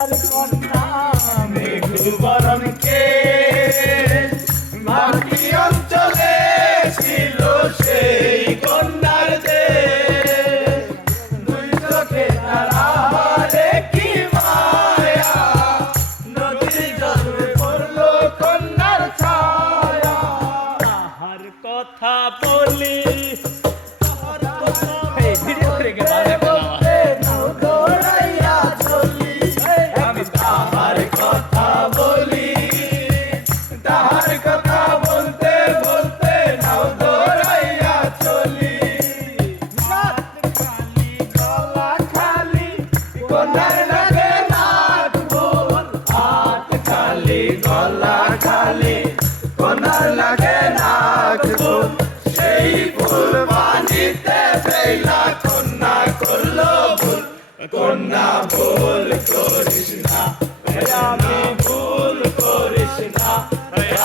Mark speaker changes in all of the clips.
Speaker 1: কন্যা মেঘু বরণকে মাটি অঞ্চলে ছিল সেই কন্যার যে। দুই চোখে তারা কি মায়া? নদী জলে পড়ল কন্যার ছায়া। তাহার কথা কন্যা, ভুল করিস না। আমি ভুল করিস না।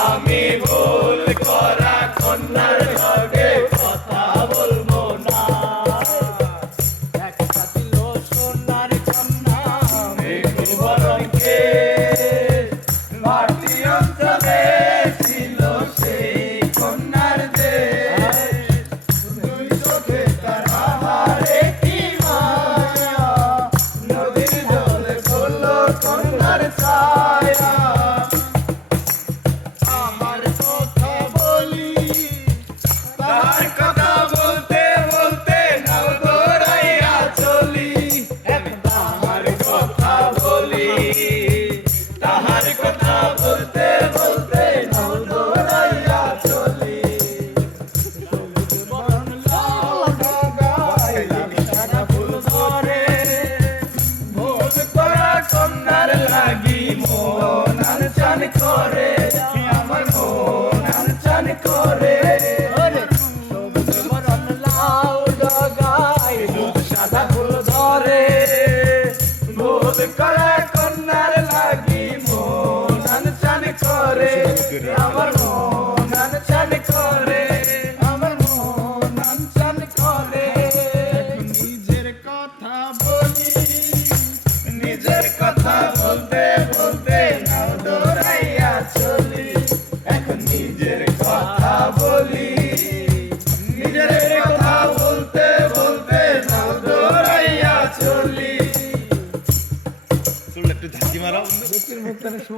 Speaker 1: আমি ভুল করা কন্যার লগে কথা বলব না। সোনার কন্যা বরণকে মাটি অঞ্চলে ছিল সেই কন্যার দেশ। দুই চোখে তারা করে, আমার মন আনচান করে। সবুজ মরণ সাদা ফুল ধরে। ভোগ করা কন্যার লাগি মন করে, আমার মন আনচান করে, আমার মন আনচান করে। নিজের কথা বলি। চুল একটু ঝাঁকি মারো। মুক্তির মুখ করে শু